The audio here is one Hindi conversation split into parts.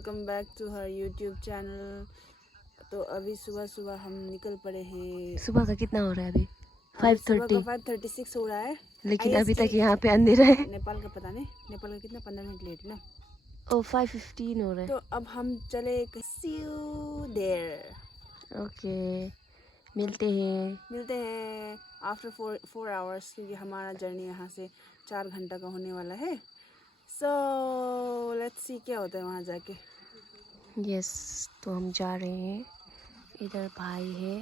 Welcome back to her YouTube channel. तो अभी सुबह सुबह हम निकल पड़े हैं। सुबह का कितना हो रहा है अभी? सुबह 5:30। का 5:36 हो रहा है, लेकिन अभी तक यहाँ पे अंधेरा है। नेपाल का पता नहीं, नेपाल का कितना 15 मिनट लेट ना। ओ 5:15 हो रहा है। तो अब हम चले देर। ओके, मिलते हैं आफ्टर 4 आवर्स, क्योंकि हमारा जर्नी यहाँ से 4 घंटा का होने वाला है। सो लेट्स सी क्या होता है वहाँ जाके। यस, तो हम जा रहे हैं। इधर भाई है,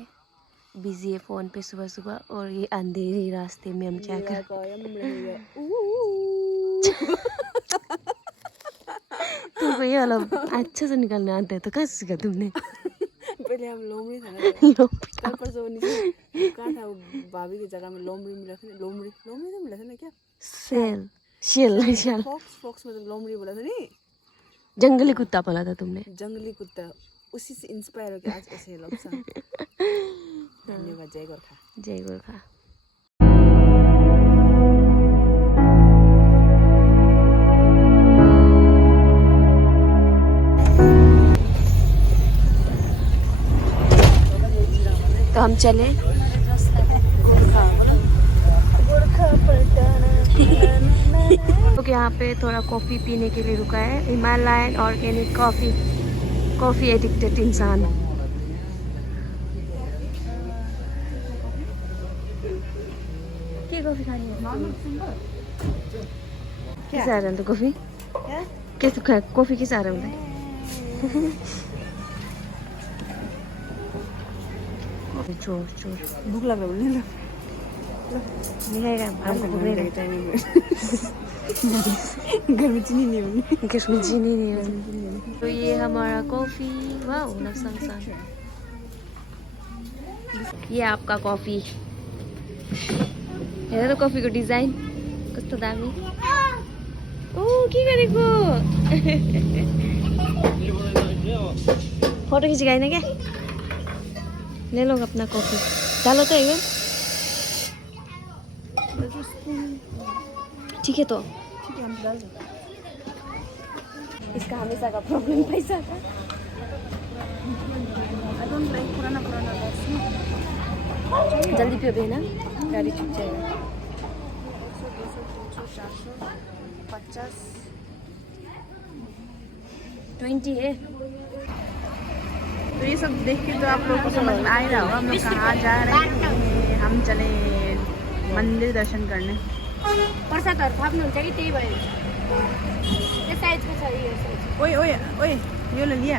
बिजी है फ़ोन पे सुबह सुबह, और ये अंधेरे रास्ते में हम क्या कर तुमको ये वाला अच्छे से निकलना आता है तो कहाँ से सीखा तुमने? पहले हम लोमड़ी था ना, कल परसों कहाँ था वो भाभी की जगह में लोमड़ी मिला था। लोमड़ी तो मिला था ना क्या? शेल फॉक्स मतलब लोमड़ी बोला था नहीं। जंगली कुत्ता पाला था तुमने। जंगली कुत्ता, उसी से इंस्पायर होकर आज ऐसे लोग सब। धन्यवाद। जय गोरखा। जय गोरखा। तो हम चले तो यहाँ पे थोड़ा कॉफ़ी पीने के लिए रुका है। हिमालयन ऑर्गेनिक कॉफ़ी एडिक्टेड इंसान। क्या कॉफ़ी खानी है? किस आ रहा है तो कॉफ़ी? कैसे कॉफ़ी किस आ रहा है? चोर भूख लग रहा है, नहीं खाएगा हमको भूख नहीं लगता। घर में चीनी नहीं होगी। घर में चीनी नहीं होगी। तो ये हमारा कॉफ़ी। वाह नक्शा। ये आपका कॉफ़ी। हेर तो कॉफ़ी को डिजाइन कस्तो दामी। ओ के गरेको? फोटो खींचेगा ना क्या? ले लो अपना कॉफ़ी, डालो तो एक ठीक है। तो हम डाल दें। इसका हमेशा का प्रॉब्लम पैसा का। आई डोंट लाइक पुराना जल्दी पियो बे ना, गाड़ी छूट जाएगा। 100, 200, 300, 400, 50, 20 है। तो ये सब देख के तो आप लोगों को समझ में आ ही रहा होगा हम लोग कहाँ जा रहे हैं। हम चले मंदिर दर्शन करने। प्रसादहरू थाप्नुहुन्छ कि त्यही भयो? यो साइजको छ यो साइज। ओए यो ले लिया।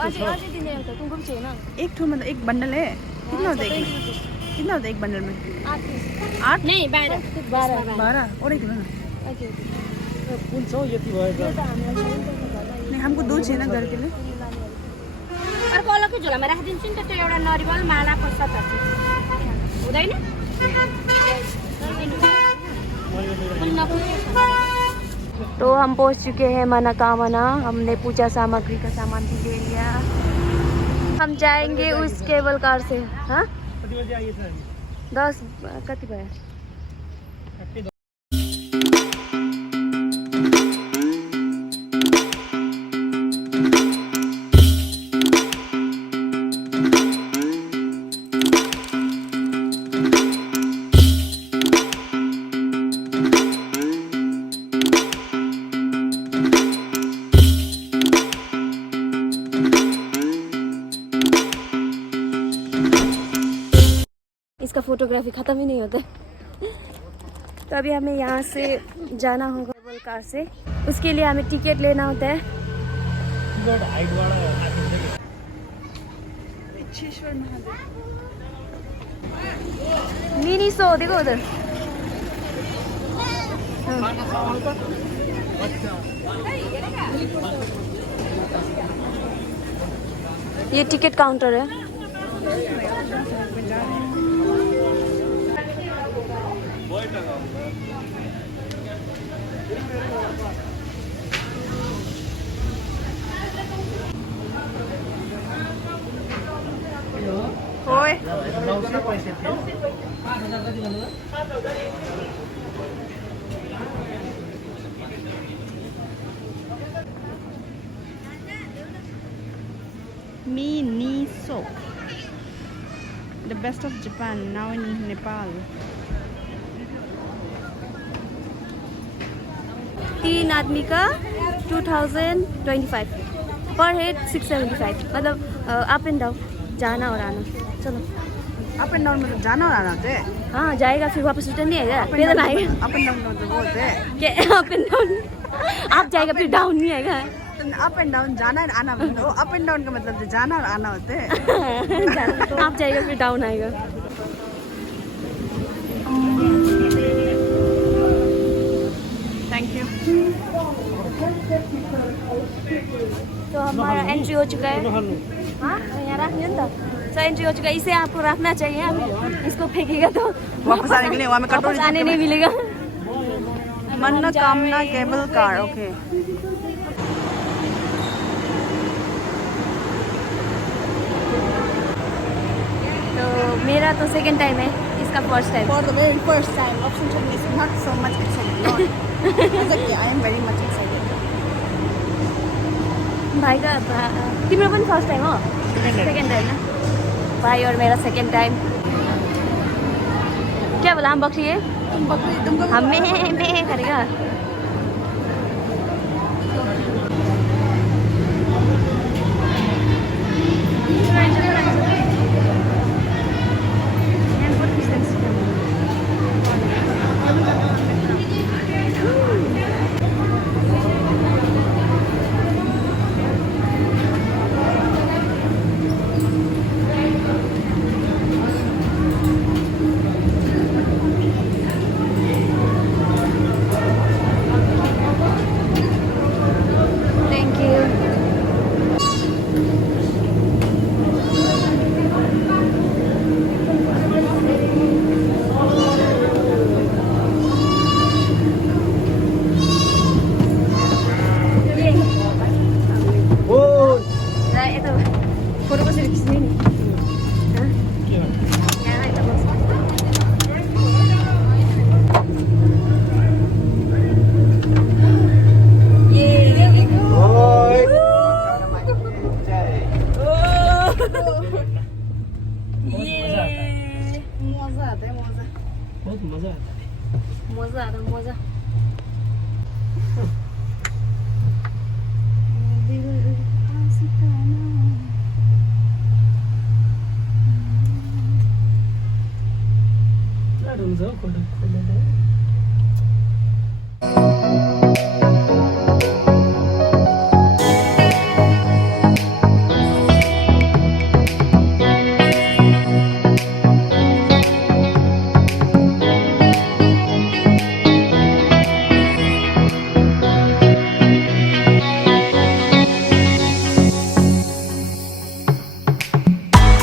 अझै दिने एउटा तुमको पनि छैन। एक ठो मतलब एक बंडल है। कितना होता है कितना होता है एक बंडल में? 8 नहीं 12 और एक लो ना। नहीं हमको 2 चाहिए ना घर के लिए। अर्को अलग्गै झोलामा राखिदिन्छु नि त, त्यो एउटा नरिवल माला प्रसादहरू हुँदैन? तो हम पहुंच चुके हैं मनोकामना। हमने पूजा सामग्री का सामान भी ले लिया। हम जाएंगे उस केबल कार से। हाँ 10 कति भयो? इसका फोटोग्राफी ख़त्म ही नहीं होता। तो अभी हमें यहाँ से जाना होगा केबल कार से। उसके लिए हमें टिकट लेना होता है। मिनी शो देखो उधर। ये टिकट काउंटर है। ओए Miniso. The best of Japan now in Nepal. 3 आदमी का 2025 पर हेड 675 मतलब अप एंड डाउन जाना और आना। चलो अप एंड डाउन मतलब जाना और आना होते हैं। हाँ जाएगा फिर वापस रिटर्न नहीं आएगा, पैदल आएगा। अप एंड डाउन मतलब वो होते हैं क्या अप एंड डाउन? आप जाएगा फिर डाउन नहीं आएगा। अप एंड डाउन जाना और आना मतलब अप एंड डाउन का मतलब जो जाना और आना होते हैं। आप जाएगा फिर डाउन आएगा। Thank you. तो हमारा एंट्री हो चुका है। हाँ यहाँ रखिए ना। तो एंट्री हो चुका है, इसे आपको रखना चाहिए। आप इसको फेंकेगा तो वापस आने के लिए वहाँ में वापस आने नहीं मिलेगा। मनोकामना केबल कार। ओके तो मेरा तो सेकंड टाइम है, इसका first time. For the very first time, option to miss not so much excited. No. It's okay, I am very much excited. भाई का तिम्रो पनि फर्स्ट टाइम हो? सेकेंड टाइम ना भाई, और मेरा सेकेंड टाइम। क्या बोला हम बकरी है? तुमको हमें में करेगा। Thank you. Nah, itu foto kasih di sini. Hah? Ya, itu bos. मजा आता है मजा। बहुत मजा आता है। मजा आता मजा। लाइट हुन्छ हो खोल्दा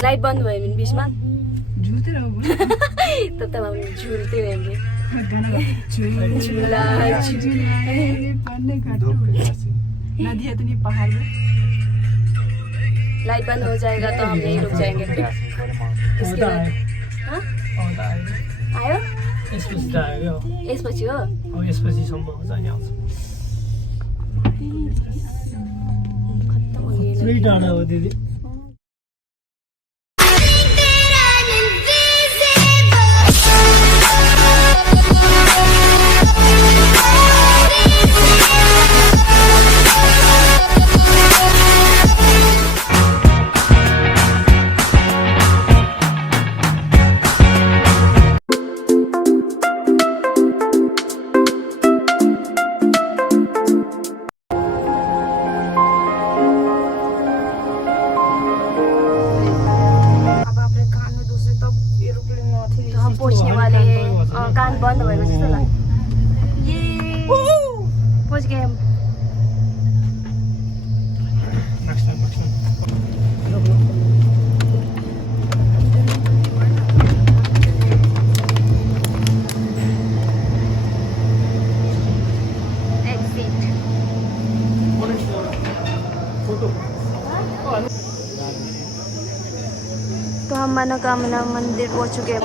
लाइट बंद भयो भने बिचमा झूलते रहो तो तब हम झूलते रहेंगे। झूला पढ़ने का नदी है तो नहीं पहाड़ में। लाइट बंद हो जाएगा तो हम नहीं रुक जाएंगे फिर। इसके बाद हाँ आयो यसपछि त आयो यसपछि हो। अब यसपछिसम्म जाने आउँछ। खत्तम हो गयो। पुरै टाढा हो दिदी। हम पहुंचने वाले हैं। कान बंद भएको जस्तो लाग्यो। ये पहुंच गए हम। तो हम मनोकामना मंदिर पहुंच चुके हैं।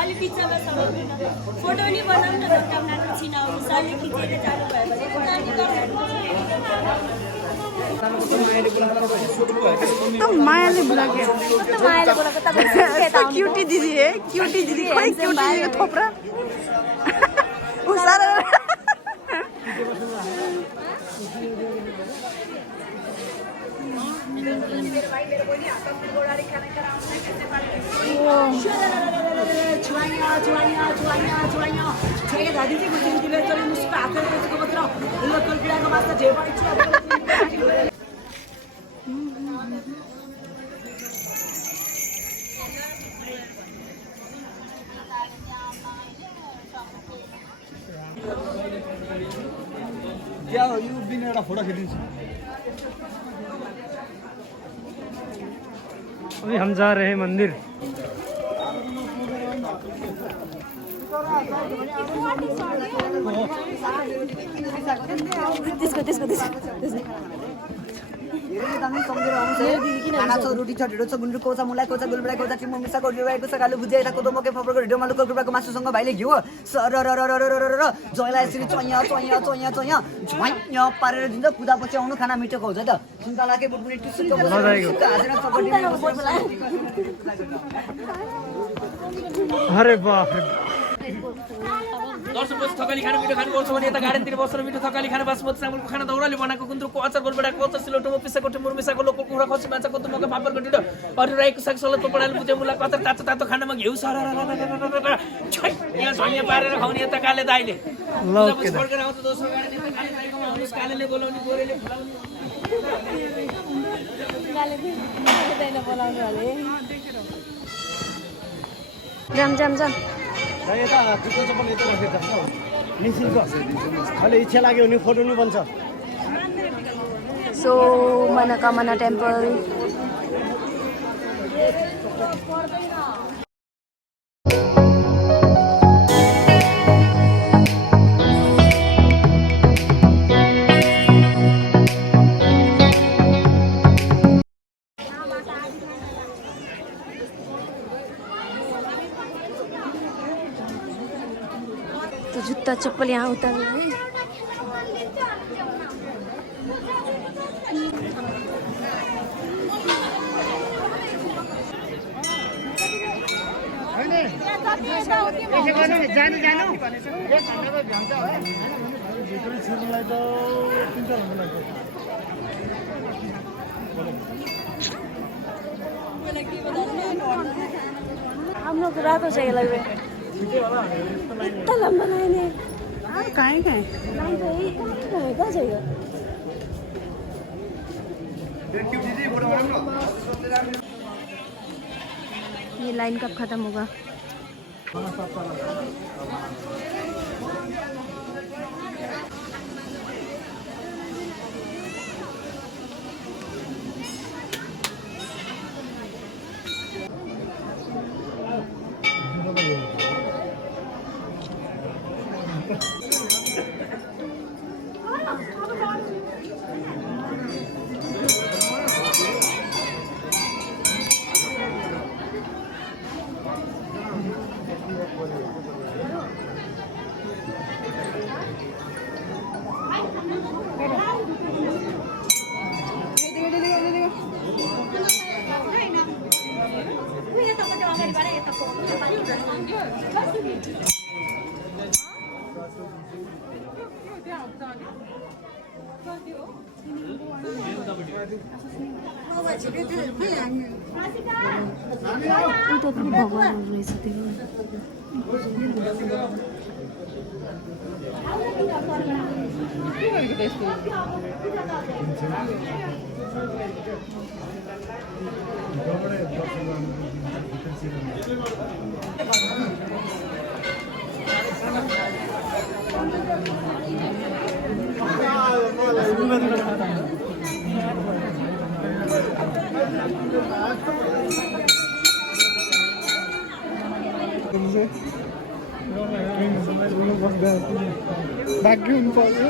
अलि बिचमा फोटो नि बनाउँ न मनोकामना छिनाउनु सरले खिचेर जानु भयो भने तो मायाले बोलाके मायाले बोलाको तपाईहरु क्यूटी दिदी है, क्यूटी दिदी खोइ क्यूटी दिदी थोप्रा उसार अभी हम जा रहे हैं मंदिर। खाना छ, रोटी छ, ढिँडो छ, गुन्द्रुकको छ, मुलाको छ, गुलबुडाको छ, टिमो मिसाको ढिँडो छ, कालो भुजिया यता कोदो मकै फापरको ढिँडो मालुको कुखुराको मासुसँग भाइले घिउ सररररररररर जयलाई यसरी चोया चोया चोया चोया झ्वाइया पारेर दिन्छ। पूजापछि आउनु खाना मिठोको हुन्छ त। सुन्तलाकै बुटबुटी टुसुक्क हाजेर चकटी अरे बाप रे। दर्शक बस थकाली खाना मिठो खानु पर्छ भने यता गार्डनतिर बसेर मिठो थकाली खाना बासमती चामलको खाना दाउराले बनाएको गुन्द्रुकको अचार गोलबेडाको अचार सिलौटो पिसाको टिमुर मिसाको लोकल कुखुरा खसी माछाको तुमको फापरको ढिँडो अरू राईको साग सलाद पपडाले भुजिया मुलाको अचार तातो तातो खानामा घिउ सरररररररर छै यहाँ झन्या पारेर खुवाउने यता काले दाइले ल फर्केर आउँछ दोस्रो गाडी यता काले दाइकोमा हुनुस् कालेले बोलाउने गोरेले फुलाउने दाइले बोलाउनु हले जाम जाम जाम यता जुत्ता चप्पल यता राखेर जान्छ निसिन्छ अहिले इच्छा लाग्यो भने फोटो नि बन्छ। सो मनोकामना टेम्पल तो जूता चप्पल यहाँ उतार रहे हैं। हम लोग रात हो चाहिए लग रहे इतना लंबा लाइन है। कहाँ लाइन तो यही कहाँ जाएगा। ये लाइन कब खत्म होगा। उता पनि भगवानहरु रहेछ त्यो। Vacuum for you.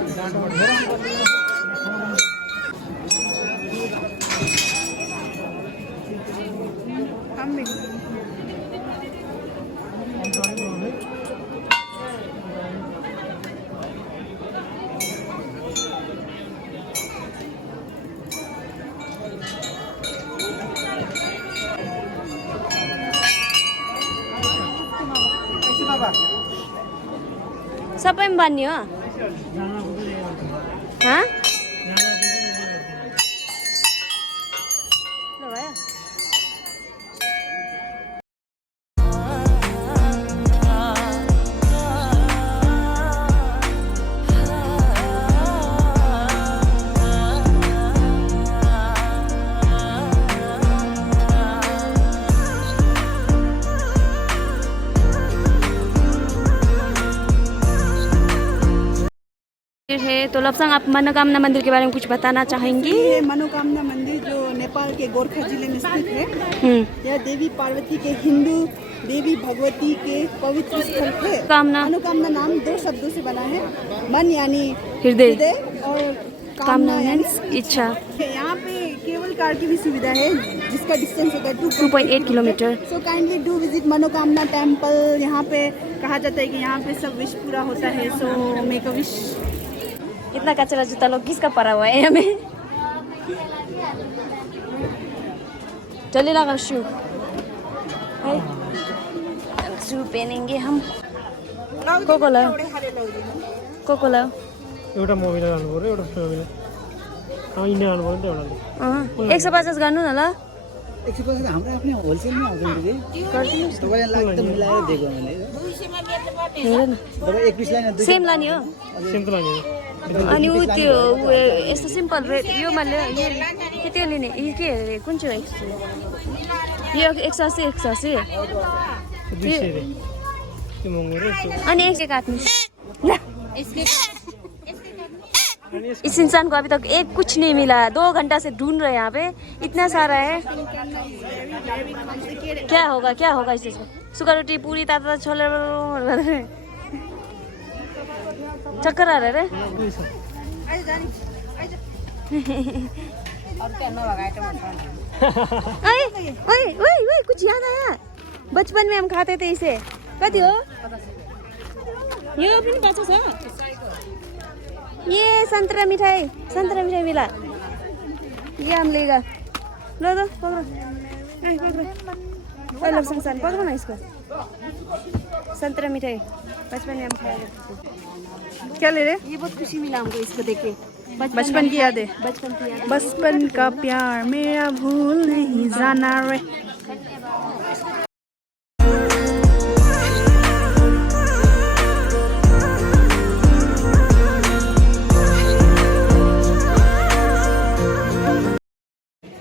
सबैमा बान्ने हो हाँ ल भयो है। तो लपसांग आप मनोकामना मंदिर के बारे में कुछ बताना चाहेंगी? ये मनोकामना मंदिर जो नेपाल के गोरखा जिले में स्थित है, यह देवी पार्वती के हिंदू देवी भगवती के पवित्र स्थल है। कामना मनोकामना नाम 2 शब्दों से बना है, मन यानी हृदय और कामना इच्छा। यहाँ पे केबल कार की भी सुविधा है जिसका डिस्टेंस होगा 2.8 kilometre. So kindly do visit मनोकामना टेम्पल। यहाँ पे कहा जाता है कि यहाँ पे सब विश पूरा होता है। So make a wish. इतना कचरा जूता लोग किसका पड़ा हुआ है हमें? चलिए लगा शू शू पहनेंगे हम। कोकोला कोकोला एउटा मोबाइल लानु पर्यो एउटा मोबाइल इन्डिया लानु पर्यो नि त 150 गर्नु न ल 150 हाम्रो आफ्नै होलसेलमै आउँछ नि तपाईँलाई लाग्दा मिलाएर दिएको मैले हेर न तपाईँ 1 पिस लाने सेम लाने हो सेम त लाने अनि ऊ त्यो यस्तो सिम्पल रेट योमा के त्यो लिने यो के अरे कुन चाहिँ यो 180 200 रे त्यो महँगो रे अनि एक काट्नु ल इस इंसान को अभी तक एक कुछ नहीं मिला। 2 घंटा से ढूंढ रहे हैं यहाँ पे, इतना सारा है। क्या होगा इस चीज़ में? सुखा रोटी पूरी ताता छोले चक्कर आ रहा है ओए कुछ याद आया? बचपन में हम खाते थे इसे। कति हो यो पनि बच्चा छ। ये संतरा मिठाई मिला। ये हम लेगा। लो दो पकड़ो संसार पकड़ो ना इसको। संतरा मिठाई बचपन में हम खाया करते थे। क्या ले रहे? ये बहुत खुशी मिला हमको इसको देख के। बचपन की यादें। बचपन का प्यार मेरा भूल नहीं जाना रे।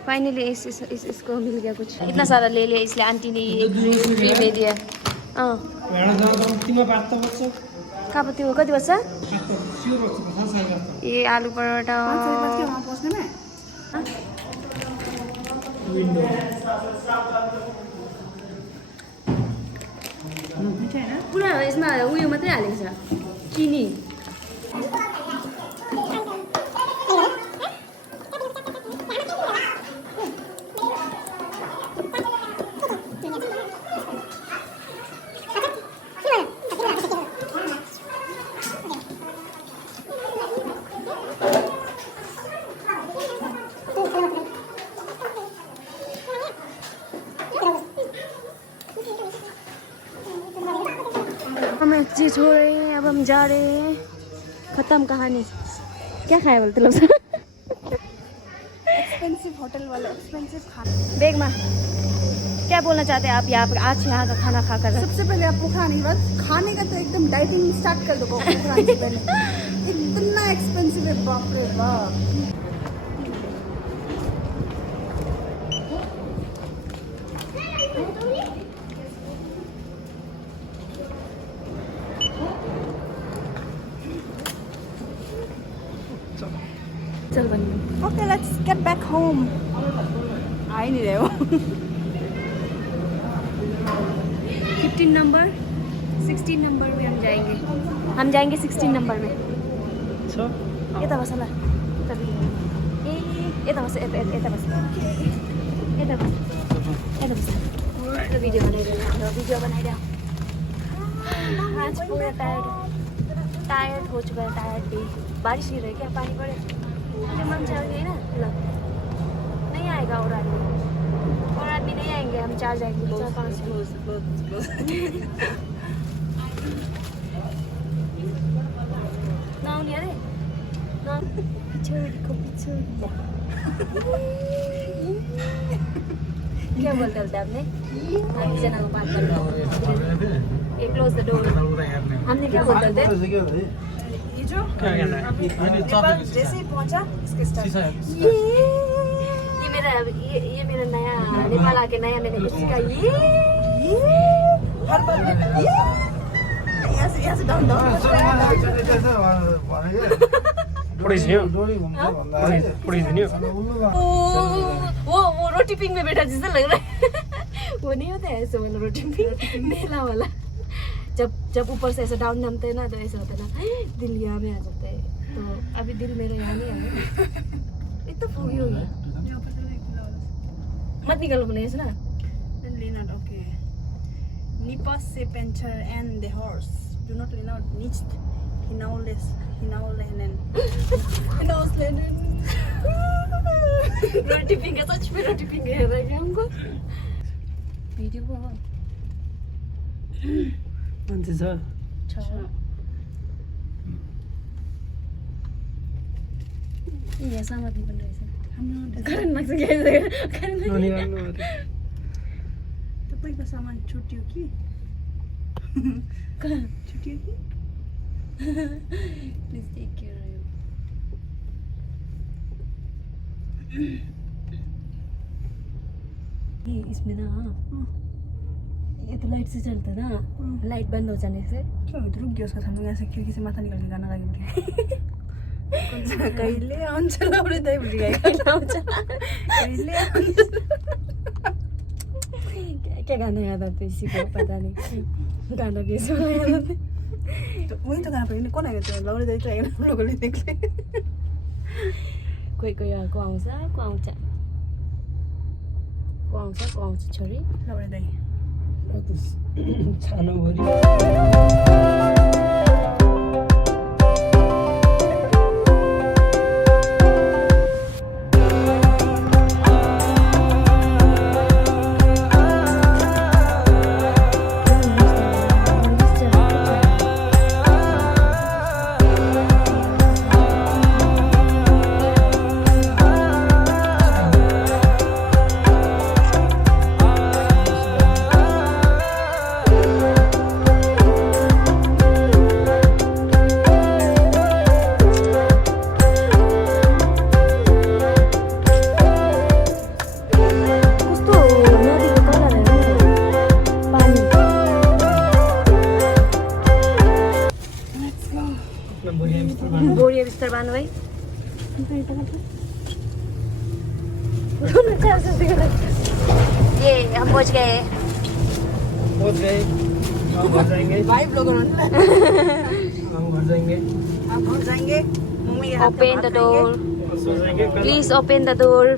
फाइनली इसको मिल गया कुछ। इतना सारा ले लिया इसलिए आंटी ने ये फ्री में दिया। कहाँ पत्ती हो कति बच्चा? ये आलू पराठा पुरा यसमा उयो मात्रै हालेको छ चिनी। हम एक चीज हो रहे हैं, अब हम जा रहे हैं। खत्म कहानी। क्या खाया बोलते लोग? एक्सपेंसिव होटल वाला एक्सपेंसिव खाना। बेग माँ क्या बोलना चाहते हैं आप आज यहाँ का खाना खाकर? सबसे पहले आप पोखराने के बाद खाने का तो एकदम डाइटिंग स्टार्ट कर दो पोखराने से पहले। इतना एक्सपेंसिव है, बाप रे बाप। चल बन। Okay let's get back home. आ ही नहीं रहे हो। 15 नंबर 16 नंबर में हम जाएंगे 16 नंबर में। यता बस ल यता बस भिडियो बनाइरह। आज पूरा टायर्ड हो चुका है। टायर्ड भी बारिश नहीं रही क्या? पानी पड़े मान्छे आउने होइन? ल नहीं आएगा और आदमी नहीं आएंगे। हम 4 जाएंगे 4-5 नआउने अरे पिछोडीको पिछोडी क्या बोलते बोलते आपने जना को बात कर ये क्लोज द डोर हमने क्या बोलते थे ये जो जैसे ही पहुंचा इसके स्टार्ट ये मेरा नया नेपाल आके नया मैंने कुछ सीखा ये हर बात में यहाँ से डाउन वो रोटी पिंग में बैठा जैसा लग रहा है वो नहीं होता है ऐसे वाला रोटी पिंग मेला वाला जब ऊपर से ऐसा डाउन नामते हैं ना तो ऐसा होता है ना दिल यहाँ में आ जाता है तो अभी दिल मेरा यहाँ नहीं आया इतना फोगी होगी मत निकालो बोले ऐसा ना lean out, okay. Nipas se pencher and the horse. Do not lean out. Nicht hinaulen. Roti ping है सच में रोटी पिंग है रहा है हमको वीडियो बहुत मान्छे छ ये सामत नहीं बन रहा है करण मार्क्स क्या है करण तपाईँको सामान छुट्यो कि छुट्यो कि प्लीज टेक केयर ये इसमें ना ये तो लाइट से चलता है ना लाइट बंद हो जाने से क्यों तो रुक गया उसका हम लोग ऐसे खिड़की से माथा निकल के गाना गाएंगे कहिले आउँछ लाउरे दाइ बुझी गए कहिले आउँछ क्या गाना याद आता है इसी को पता नहीं गाना कैसे याद आता तो वही तो गाना पड़ेगा कौन आएगा तो लाउरे दाइ तो आएगा हम लोगों ने देख ले कोही को आउँछ छोरी लाउरे दाइ छानो भरि बोरिया बिस्तर बांध भाई ये हम पहुंच गए पहुंच गए हम घर जाएंगे भाई ब्लॉगर हम घर जाएंगे आप घर जाएंगे मम्मी ओपन द डोर सो जाएंगे please open the door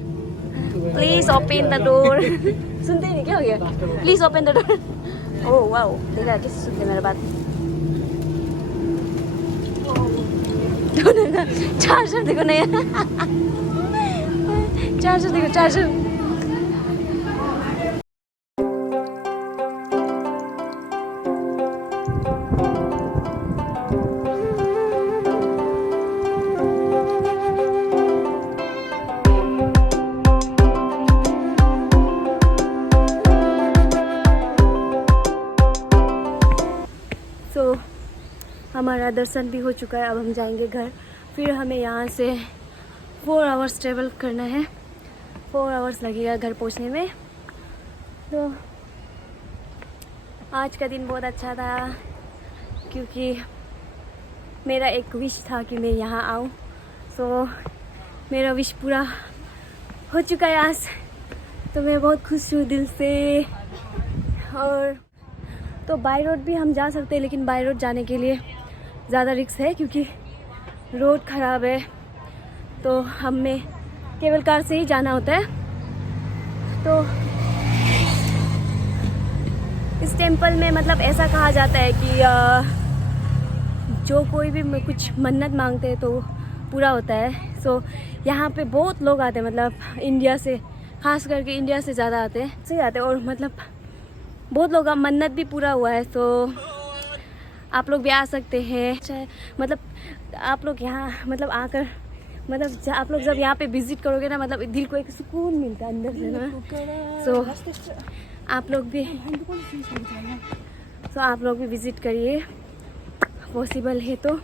please open the door सुनते ही नहीं क्या हो गया please open the door oh wow देखा किसी सुनते मेरा बात चार्जर देखो नया चार्जर देखो चार्जर तो हमारा दर्शन भी हो चुका है अब हम जाएंगे घर फिर हमें यहाँ से 4 आवर्स ट्रेवल करना है 4 आवर्स लगेगा घर पहुँचने में तो आज का दिन बहुत अच्छा था क्योंकि मेरा एक विश था कि मैं यहाँ आऊँ सो मेरा विश पूरा हो चुका है आज तो मैं बहुत खुश हूँ दिल से और तो बाई रोड भी हम जा सकते हैं लेकिन बाई रोड जाने के लिए ज़्यादा रिस्क है क्योंकि रोड ख़राब है तो हमें केवल कार से ही जाना होता है तो इस टेंपल में मतलब ऐसा कहा जाता है कि जो कोई भी कुछ मन्नत मांगते हैं तो पूरा होता है सो यहाँ पे बहुत लोग आते हैं मतलब इंडिया से खास करके इंडिया से ज़्यादा आते हैं सही आते हैं और मतलब बहुत लोगों का मन्नत भी पूरा हुआ है तो आप लोग भी आ सकते हैं। चाहे मतलब आप लोग यहाँ मतलब आकर मतलब आप लोग जब यहाँ पे विजिट करोगे ना मतलब दिल को एक सुकून मिलता है अंदर से ना। सो आप लोग भी विजिट करिए पॉसिबल है तो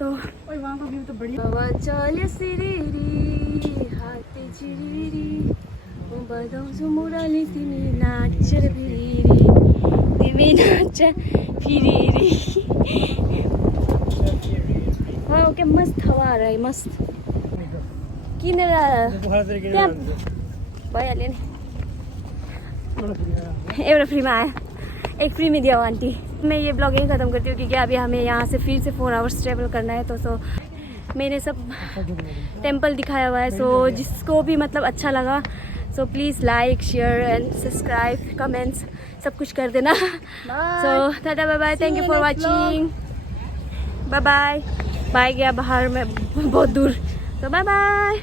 वहाँ का व्यू तो बढ़िया। बाबा चले सिरिरी हाते चिरिरी बजाउँछु मुरली तिमी नाच फिरी तिमी नाच फिरी। ओके मस्त हावा आ रहा है मस्त किनेर त्यहाँ भइहाल्यो नि एउटा फ्रीमा आयो एक फ्री में दिया आंटी। मैं ये ब्लॉग यहीं ख़त्म करती हूँ क्योंकि अभी हमें यहाँ से फिर से 4 आवर्स ट्रेवल करना है। तो मैंने सब टेंपल दिखाया हुआ है। सो जिसको भी मतलब अच्छा लगा so please like share and subscribe comments सब कुछ कर देना। So tata bye bye, thank you for watching, bye bye. Bye गया बाहर में बहुत दूर, तो बाय बाय।